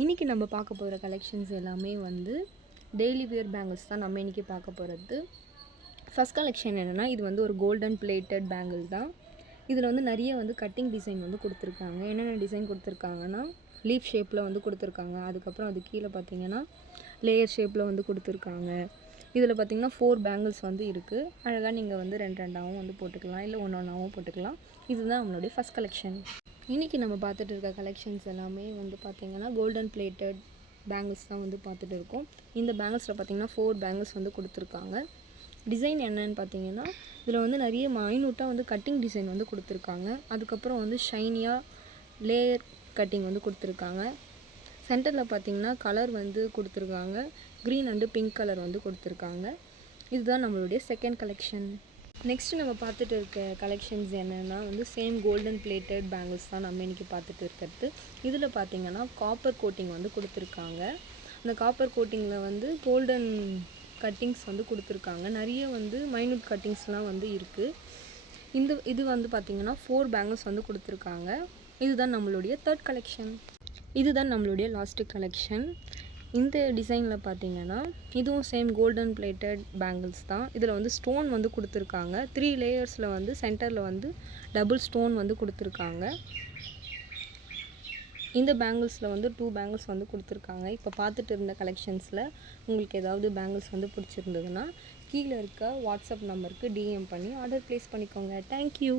இன்றைக்கி நம்ம பார்க்க போகிற கலெக்ஷன்ஸ் எல்லாமே வந்து டெய்லி வியர் பேங்கிள்ஸ் தான் நம்ம இன்றைக்கி பார்க்க போகிறது. ஃபஸ்ட் கலெக்ஷன் என்னென்னா, இது வந்து ஒரு கோல்டன் பிளேட்டட் பேங்கிள் தான். இதில் வந்து நிறைய வந்து கட்டிங் டிசைன் வந்து கொடுத்துருக்காங்க. என்னென்ன டிசைன் கொடுத்துருக்காங்கன்னா, லீஃப் ஷேப்பில் வந்து கொடுத்துருக்காங்க. அதுக்கப்புறம் அது கீழே பார்த்திங்கன்னா லேயர் ஷேப்பில் வந்து கொடுத்துருக்காங்க. இதில் பார்த்திங்கன்னா 4 பேங்கிள்ஸ் வந்து இருக்குது. அழகாக நீங்கள் வந்து 2 2ஆகவும் வந்து போட்டுக்கலாம், இல்லை 1 1ஆகவும் போட்டுக்கலாம். இதுதான் நம்மளுடைய ஃபஸ்ட் கலெக்ஷன். இன்றைக்கி நம்ம பார்த்துட்டு இருக்க கலெக்ஷன்ஸ் எல்லாமே வந்து பார்த்திங்கன்னா கோல்டன் பிளேட்டட் பேங்கிள்ஸ் தான் வந்து பார்த்துட்டு இருக்கோம். இந்த பேங்கிள்ஸில் பார்த்திங்கன்னா 4 பேங்கிள்ஸ் வந்து கொடுத்துருக்காங்க. டிசைன் என்னன்னு பார்த்தீங்கன்னா, இதில் வந்து நிறைய மைனூட்டாக வந்து கட்டிங் டிசைன் வந்து கொடுத்துருக்காங்க. அதுக்கப்புறம் வந்து ஷைனியாக லேயர் கட்டிங் வந்து கொடுத்துருக்காங்க. சென்டரில் பார்த்திங்கன்னா கலர் வந்து கொடுத்துருக்காங்க. க்ரீன் அண்டு பிங்க் கலர் வந்து கொடுத்துருக்காங்க. இதுதான் நம்மளுடைய செகண்ட் கலெக்ஷன். நெக்ஸ்ட்டு நம்ம பார்த்துட்டு இருக்க கலெக்ஷன்ஸ் என்னென்னா வந்து சேம் கோல்டன் பிளேட்டட் பேங்கிள்ஸ் தான் நம்ம இன்றைக்கி பார்த்துட்டு இருக்கிறது. இதில் பார்த்திங்கன்னா காப்பர் கோட்டிங் வந்து கொடுத்துருக்காங்க. அந்த காப்பர் கோட்டிங்கில் வந்து கோல்டன் கட்டிங்ஸ் வந்து கொடுத்துருக்காங்க. நிறைய வந்து மைனூட் கட்டிங்ஸ்லாம் வந்து இருக்குது. இது வந்து பார்த்திங்கன்னா 4 பேங்கிள்ஸ் வந்து கொடுத்துருக்காங்க. இதுதான் நம்மளுடைய தேர்ட் கலெக்ஷன். இதுதான் நம்மளுடைய லாஸ்ட்டு கலெக்ஷன். இந்த டிசைனில் பார்த்திங்கன்னா இதுவும் சேம் கோல்டன் பிளேட்டட் பேங்கிள்ஸ் தான். இதில் வந்து ஸ்டோன் வந்து கொடுத்துருக்காங்க. 3 லேயர்ஸில் வந்து சென்டரில் வந்து டபுள் ஸ்டோன் வந்து கொடுத்துருக்காங்க. இந்த பேங்கிள்ஸில் வந்து 2 பேங்கிள்ஸ் வந்து கொடுத்துருக்காங்க. இப்போ பார்த்துட்டு இருந்த கலெக்ஷன்ஸில் உங்களுக்கு ஏதாவது பேங்கிள்ஸ் வந்து பிடிச்சிருந்ததுன்னா கீழே இருக்க வாட்ஸ்அப் நம்பருக்கு டிஎம் பண்ணி ஆர்டர் ப்ளேஸ் பண்ணிக்கோங்க. தேங்க்யூ.